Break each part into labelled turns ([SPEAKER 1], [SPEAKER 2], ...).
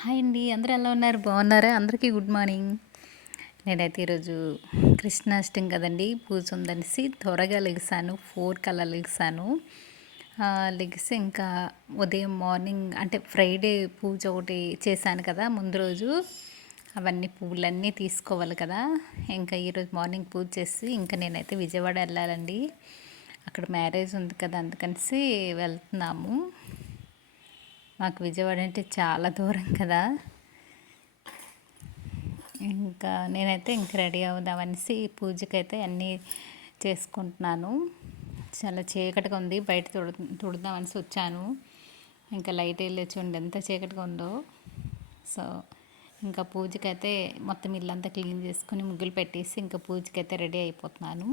[SPEAKER 1] Hi అండి అందరూ ఎలా ఉన్నారు? బాగున్నారా? అందరికీ గుడ్ మార్నింగ్. నేనైతే ఈరోజు కృష్ణాష్టమి కదండి పూజ ఉందనేసి త్వరగా లెగిసాను ఫోర్ కల్లా లెగిసాను. లెగిసి ఇంకా ఉదయం మార్నింగ్ అంటే ఫ్రైడే పూజ ఒకటి చేశాను కదా ముందు రోజు అవన్నీ పువ్వులన్నీ తీసుకోవాలి కదా. ఇంకా ఈరోజు మార్నింగ్ పూజ చేసి ఇంకా నేనైతే విజయవాడ వెళ్ళాలండి. అక్కడ మ్యారేజ్ ఉంది కదా అందుకనేసి వెళ్తున్నాము. మాకు విజయవాడ అంటే చాలా దూరం కదా. ఇంకా నేనైతే ఇంక రెడీ అవుదామనేసి పూజకైతే అన్నీ చేసుకుంటున్నాను. చాలా చీకటిగా ఉంది బయట తుడు తుడదామనేసి వచ్చాను. ఇంకా లైట్ వెళ్ళి చూడండి ఎంత చీకటిగా ఉందో. సో ఇంకా పూజకైతే మొత్తం ఇల్లంతా క్లీన్ చేసుకుని ముగ్గులు పెట్టేసి ఇంకా పూజకైతే రెడీ అయిపోతున్నాను.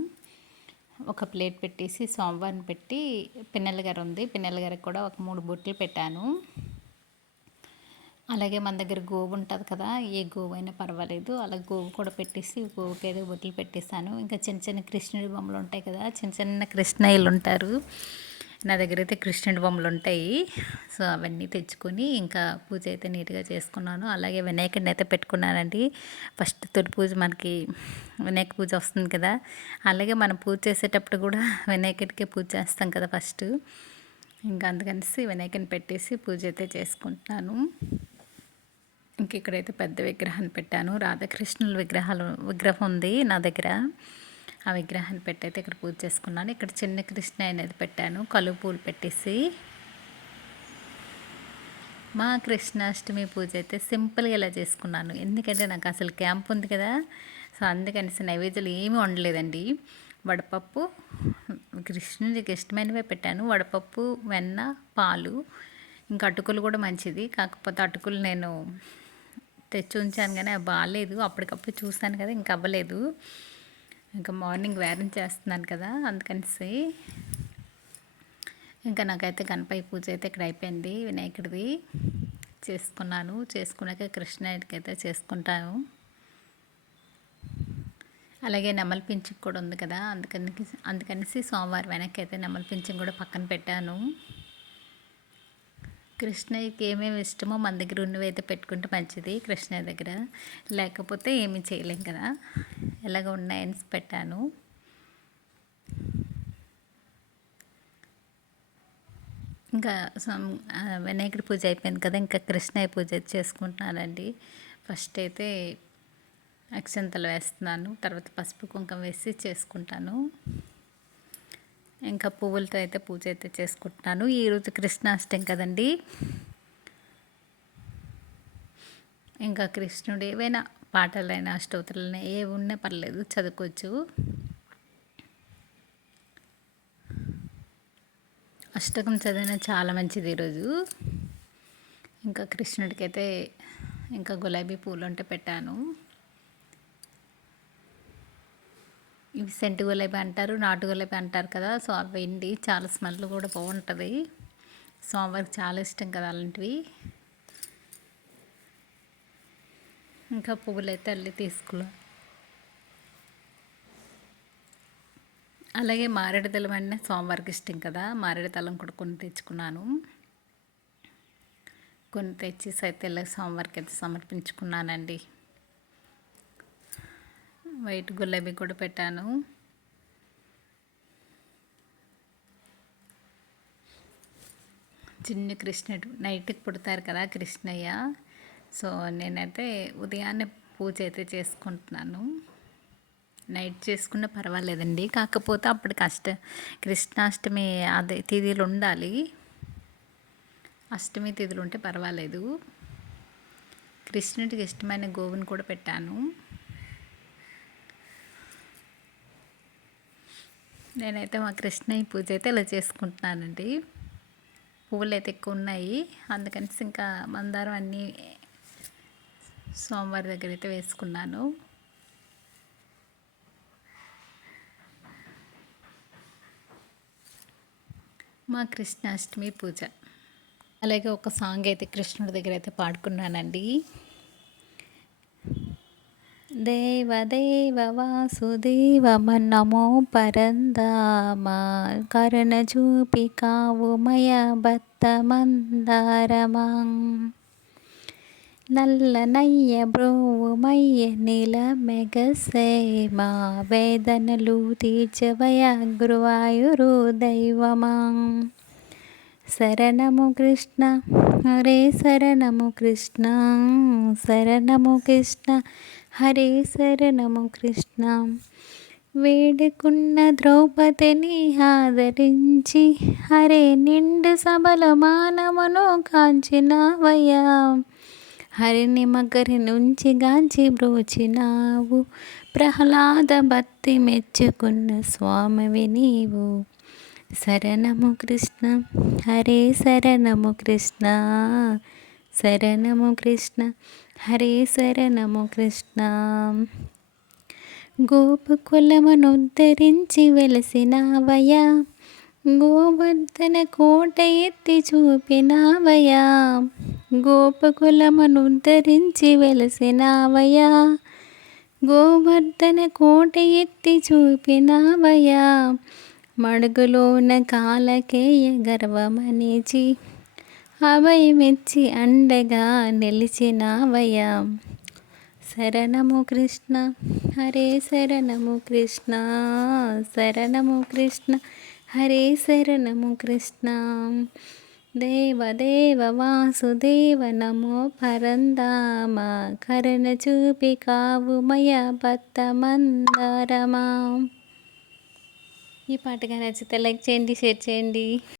[SPEAKER 1] ఒక ప్లేట్ పెట్టేసి సోమవారం పెట్టి పిన్నెల గారు ఉంది. పిన్నెల గారికి కూడా ఒక మూడు బొట్లు పెట్టాను. అలాగే మన దగ్గర గోవు ఉంటుంది కదా ఏ గోవు అయినా పర్వాలేదు. అలా గోవు కూడా పెట్టేసి గోవుకి ఏదో బొట్లు పెట్టేశాను. ఇంకా చిన్న చిన్న కృష్ణుడి బొమ్మలు ఉంటాయి కదా చిన్న చిన్న కృష్ణయ్యలు ఉంటారు. నా దగ్గర అయితే కృష్ణుడి బొమ్మలు ఉంటాయి. సో అవన్నీ తెచ్చుకొని ఇంకా పూజ అయితే నీట్గా చేసుకున్నాను. అలాగే వినాయకుడిని అయితే పెట్టుకున్నానండి. ఫస్ట్ తొలి పూజ మనకి వినాయక పూజ వస్తుంది కదా. అలాగే మనం పూజ చేసేటప్పుడు కూడా వినాయకుడికే పూజ చేస్తాం కదా ఫస్ట్. ఇంకా అందుకనేసి వినాయకుని పెట్టేసి పూజ అయితే చేసుకుంటున్నాను. ఇంక ఇక్కడైతే పెద్ద విగ్రహాన్ని పెట్టాను. రాధాకృష్ణుల విగ్రహాలు విగ్రహం ఉంది నా దగ్గర. ఆ విగ్రహాన్ని పెట్టయితే ఇక్కడ పూజ చేసుకున్నాను. ఇక్కడ చిన్న కృష్ణ అనేది పెట్టాను. కలువు పూలు పెట్టేసి. మా కృష్ణాష్టమి పూజ అయితే సింపుల్గా ఇలా చేసుకున్నాను. ఎందుకంటే నాకు అసలు క్యాంప్ ఉంది కదా. సో అందుకనేసి నైవేద్యాలు ఏమీ వండలేదండి. వడపప్పు కృష్ణుడికి ఇష్టమైనవే పెట్టాను. వడపప్పు వెన్న పాలు ఇంకా అటుకులు కూడా మంచిది. కాకపోతే అటుకులు నేను తెచ్చి ఉంచాను కానీ అవి బాగాలేదు. అప్పటికప్పుడు చూసాను కదా ఇంకా అవ్వలేదు. ఇంకా మార్నింగ్ వేరం చేస్తున్నాను కదా అందుకనిసి ఇంకా నాకైతే గణపతి పూజ అయితే ఇక్కడ అయిపోయింది వినాయకుడిది చేసుకున్నాను. చేసుకున్నాక కృష్ణుడికి అయితే చేసుకుంటాను. అలాగే నెమల పింఛం కూడా ఉంది కదా అందుకని అందుకనేసి సోమవారం వెనక్కి అయితే నెమల పింఛం కూడా పక్కన పెట్టాను. కృష్ణయ్యకి ఏమేమి ఇష్టమో మన దగ్గర ఉన్నవి అయితే పెట్టుకుంటే మంచిది కృష్ణయ్య దగ్గర. లేకపోతే ఏమి చేయలేం కదా. ఎలాగ ఉన్నాయని పెట్టాను. ఇంకా వినాయకుడి పూజ అయిపోయింది కదా ఇంకా కృష్ణయ్య పూజ చేసుకుంటున్నానండి ఫస్ట్ అయితే అక్షంతలు వేస్తున్నాను తర్వాత పసుపు కుంకం వేసి చేసుకుంటాను. ఇంకా పువ్వులతో అయితే పూజ అయితే చేసుకుంటున్నాను. ఈరోజు కృష్ణాష్టమి కదండి. ఇంకా కృష్ణుడు ఏవైనా పాటలైనా స్తోత్రాలైనా ఏ ఉన్నా పర్లేదు చదువుకోవచ్చు. అష్టకం చదివిన చాలా మంచిది ఈరోజు. ఇంకా కృష్ణుడికి అయితే ఇంకా గులాబీ పూలు ఉంటే పెట్టాను. ఇవి సెంటు గులాబీ అంటారు నాటు గులాబీ అంటారు కదా. సో అవి చాలా స్మెల్ కూడా బాగుంటుంది. సోమవారికి చాలా ఇష్టం కదా అలాంటివి. ఇంకా పువ్వులు అయితే అల్లి తీసుకున్నా. అలాగే మారేడు తలం అంటే సోమవారికి ఇష్టం కదా. మారేడు తలం కూడా కొన్ని తెచ్చుకున్నాను. కొన్ని తెచ్చేసి అయితే సోమవారికి అయితే సమర్పించుకున్నానండి. వైట్ గులాబీ కూడా పెట్టాను. చిన్న కృష్ణుడు నైట్కి పుడతారు కదా కృష్ణయ్య. సో నేనైతే ఉదయాన్నే పూజ అయితే చేసుకుంటున్నాను. నైట్ చేసుకున్న పర్వాలేదండి. కాకపోతే అప్పుడు కష్ట కృష్ణాష్టమి అదే తిథిలు ఉండాలి. అష్టమి తిథులు ఉంటే పర్వాలేదు. కృష్ణుడికి ఇష్టమైన గోవుని కూడా పెట్టాను. నేనైతే మా కృష్ణయ్య పూజ అయితే ఇలా చేసుకుంటున్నానండి. పువ్వులు అయితే ఎక్కువ ఉన్నాయి అందుకని ఇంకా మందారం అన్నీ సోమవారి దగ్గర అయితే వేసుకున్నాను. మా కృష్ణాష్టమి పూజ. అలాగే ఒక సాంగ్ అయితే కృష్ణుడి దగ్గర అయితే పాడుకున్నానండి. దేవదేవ వాసుదేవమన్నమో పరందామ. కరుణ చూపి కావుమయ భక్త మందారమా నల్లనయ్య బ్రోవుమయ్య నీల మెగసేమా. వేదనలు తీర్చవయ గురువాయురు దైవమా. శరణము కృష్ణ. హరే శరణము కృష్ణ. శరణము కృష్ణ. హరే శరణము కృష్ణ. వేడుకున్న ద్రౌపదిని ఆదరించి హరే నిండు సబల మానమును కాంచినావయ్యా. హరిని మగరి నుంచి గాంచి బ్రోచినావు. ప్రహ్లాద భక్తి మెచ్చుకున్న స్వామివి నీవు. శరణము కృష్ణ. హరే శరణము కృష్ణ. శరణము కృష్ణ. హరే శరణము కృష్ణ. గోపకులమునుద్ధరించి వెలసినావయా గోవర్ధన కోట ఎత్తి చూపినావయా గోపకులమునుద్ధరించి వెలసినావయా గోవర్ధన కోట ఎత్తి చూపినావయా మడుగులోన కాలకేయ గర్వమనిచి మెచ్చి అండగా నిలిచినావయ్యా. శరణము కృష్ణ హరే శరణము కృష్ణ శరణము కృష్ణ హరే శరణము కృష్ణ. దేవదేవ వాసుదేవ నమో పరందామ కరణ చూపి కావుమయ భక్త మందరమా ఈ పాటగా నచ్చితే లైక్ చేయండి షేర్ చేయండి.